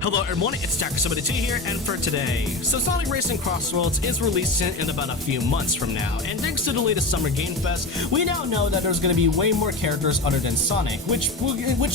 Hello everyone, it's Jacker72 here, and for today, so Sonic Racing CrossWorlds is releasing in about a few months from now, and thanks to the latest Summer Game Fest, we now know that there's going to be way more characters other than Sonic, which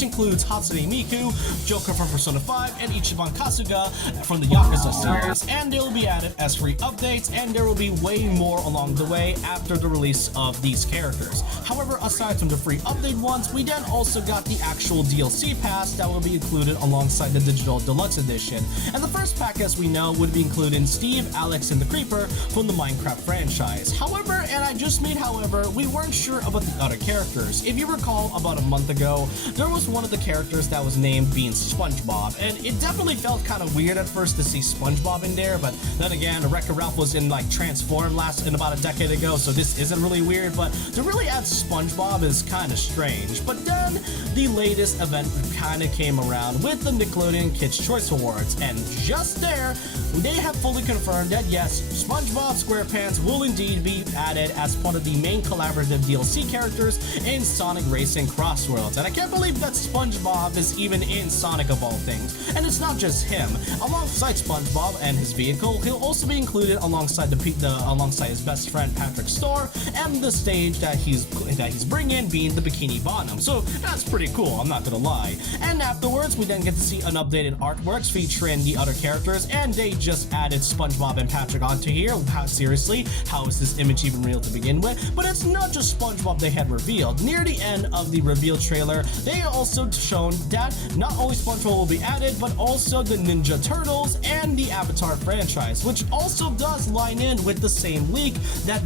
includes Hatsune Miku, Joker from Persona 5, and Ichiban Kasuga from the Yakuza series, and they will be added as free updates, and there will be way more along the way after the release of these characters. However, aside from the free update ones, we then also got the actual DLC pass that will be included alongside the digital Deluxe Edition, and the first pack, as we know, would be including Steve, Alex, and the Creeper from the Minecraft franchise. However, and I just mean however, we weren't sure about the other characters. If you recall, about a month ago, there was one of the characters that was named being SpongeBob, and it definitely felt kind of weird at first to see SpongeBob in there, but then again, Wreck-It Ralph was in like Transform last in about a decade ago, so this isn't really weird, but to really add SpongeBob is kind of strange. But then the latest event kind of came around with the Nickelodeon Kids Choice Awards, and just there, they have fully confirmed that yes, SpongeBob Squarepants will indeed be added as part of the main collaborative DLC characters in Sonic Racing CrossWorlds. And I can't believe that SpongeBob is even in Sonic of all things. And it's not just him. Alongside SpongeBob and his vehicle, he'll also be included alongside alongside his best friend Patrick Star, and the stage that he's bringing being the Bikini Bottom. So that's pretty cool, I'm not gonna lie. And afterwards, we then get to see an updated artworks featuring the other characters, and they just added SpongeBob and Patrick onto here. Seriously, how is this image even real to begin with? But it's not just SpongeBob they had revealed. Near the end of the reveal trailer, they also shown that not only SpongeBob will be added, but also the Ninja Turtles and the Avatar franchise, which also does line in with the same leak that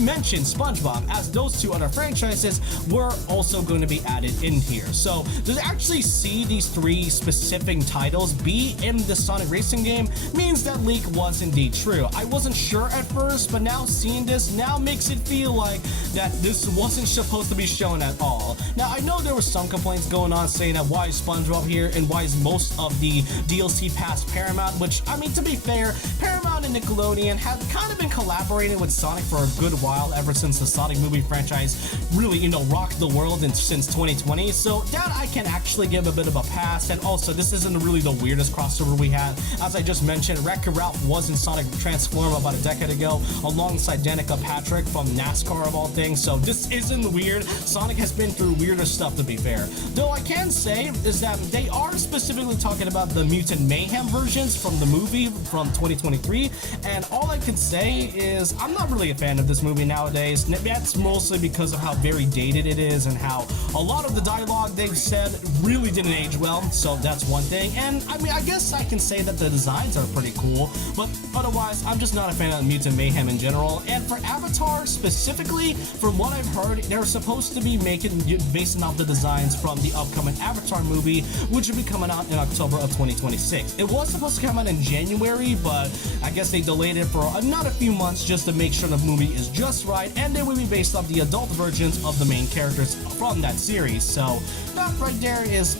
mentioned SpongeBob, as those two other franchises were also going to be added in here. So to actually see these three specific titles be in the Sonic Racing game means that leak was indeed true. I wasn't sure at first, but now seeing this now makes it feel like that this wasn't supposed to be shown at all. Now I know there were some complaints going on saying that why is SpongeBob here and why is most of the DLC past Paramount, which I mean, to be fair, Paramount and Nickelodeon have kind of been collaborating with Sonic for a good while, ever since the Sonic movie franchise really, rocked the world since 2020, so that I can actually give a bit of a pass. And also, this isn't really the weirdest crossover we had. As I just mentioned, Wreck-It Ralph was in Sonic Transform about a decade ago alongside Danica Patrick from NASCAR of all things, so this isn't weird. Sonic has been through weirder stuff, to be fair. Though I can say is that they are specifically talking about the Mutant Mayhem versions from the movie from 2023, and all I can say is I'm not really a fan of this movie nowadays. That's mostly because of how very dated it is and how a lot of the dialogue they've said really didn't age well, so that's one thing. And I mean, I guess I can say that the designs are pretty cool, but otherwise I'm just not a fan of Mutant Mayhem in general. And for Avatar specifically, from what I've heard, they're supposed to be basing off the designs from the upcoming Avatar movie, which will be coming out in October of 2026. It was supposed to come out in January, but I guess they delayed it for another few months just to make sure the movie is just right, and they will be based off the adult versions of the main characters from that series. So that right there is,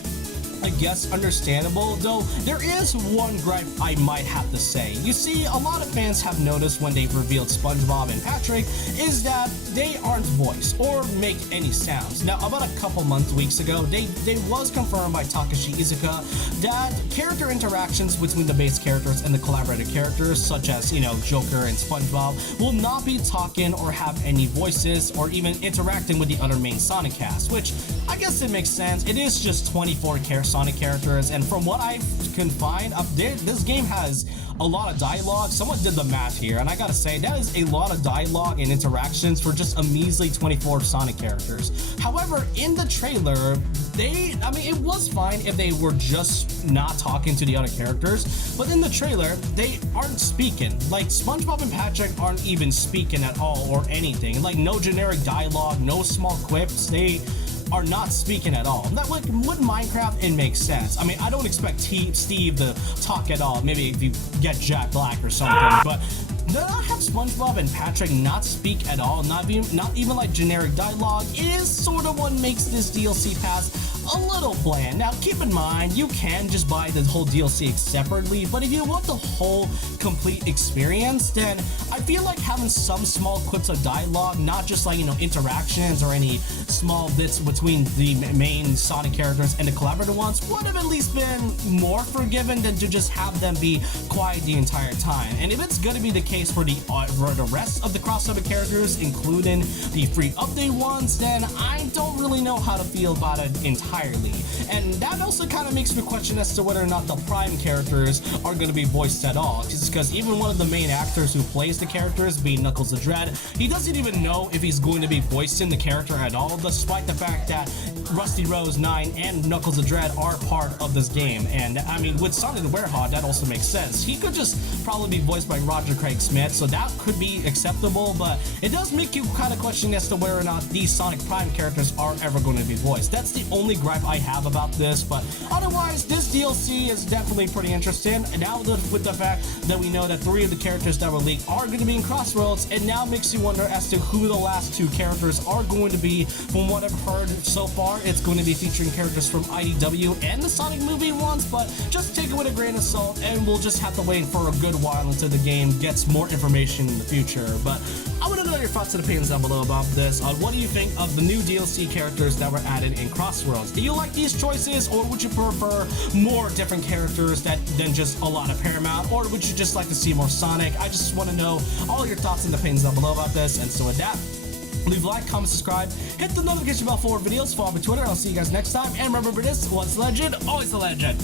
I guess, understandable, though there is one gripe I might have to say. You see, a lot of fans have noticed when they've revealed SpongeBob and Patrick is that they aren't voiced or make any sounds. Now, about a couple weeks ago, they was confirmed by Takashi Iizuka that character interactions between the base characters and the collaborative characters, such as, Joker and SpongeBob, will not be talking or have any voices or even interacting with the other main Sonic cast, which I guess it makes sense. It is just 24 Sonic characters, and from what I can find up there, this game has a lot of dialogue. Someone did the math here, and I gotta say that is a lot of dialogue and interactions for just a measly 24 Sonic characters. However, in the trailer, it was fine if they were just not talking to the other characters, but in the trailer, they aren't speaking. Like, SpongeBob and Patrick aren't even speaking at all or anything. Like, no generic dialogue, no small quips. They are not speaking at all. That with Minecraft, it makes sense. I mean, I don't expect Steve to talk at all. Maybe if you get Jack Black or something, but not have SpongeBob and Patrick not speak at all, not even like generic dialogue, is sort of what makes this DLC pass a little bland. Now keep in mind, you can just buy the whole DLC separately, but if you want the whole complete experience, then I feel like having some small clips of dialogue, not just like, interactions or any small bits between the main Sonic characters and the collaborative ones, would have at least been more forgiven than to just have them be quiet the entire time. And if it's gonna be the case for the rest of the crossover characters, including the free update ones, then I don't really know how to feel about it entirely. And that also kind of makes me question as to whether or not the Prime characters are going to be voiced at all, because even one of the main actors who plays the characters, being Knuckles the Dread, he doesn't even know if he's going to be voicing the character at all, despite the fact that Rusty Rose, 9, and Knuckles the Dread are part of this game. And I mean, with Sonic the Werehog, that also makes sense. He could just probably be voiced by Roger Craig Smith, so that could be acceptable, but it does make you kind of question as to whether or not these Sonic Prime characters are ever going to be voiced. That's the only gripe I have about this, but otherwise, this DLC is definitely pretty interesting. And now with the fact that we know that 3 of the characters that were leaked are going to be in CrossWorlds, it now makes you wonder as to who the last 2 characters are going to be. From what I've heard so far, it's going to be featuring characters from IDW and the Sonic movie ones, but just take it with a grain of salt, and we'll just have to wait for a good while until the game gets more information in the future. But I want to know your thoughts and opinions down below about this. What do you think of the new DLC characters that were added in CrossWorlds? Do you like these choices, or would you prefer more different characters than just a lot of Paramount, or would you just like to see more Sonic? I just want to know all your thoughts and opinions down below about this. And so with that, leave a like, comment, subscribe, hit the notification bell for more videos, follow me on Twitter. I'll see you guys next time, and remember, this was legend, always a legend.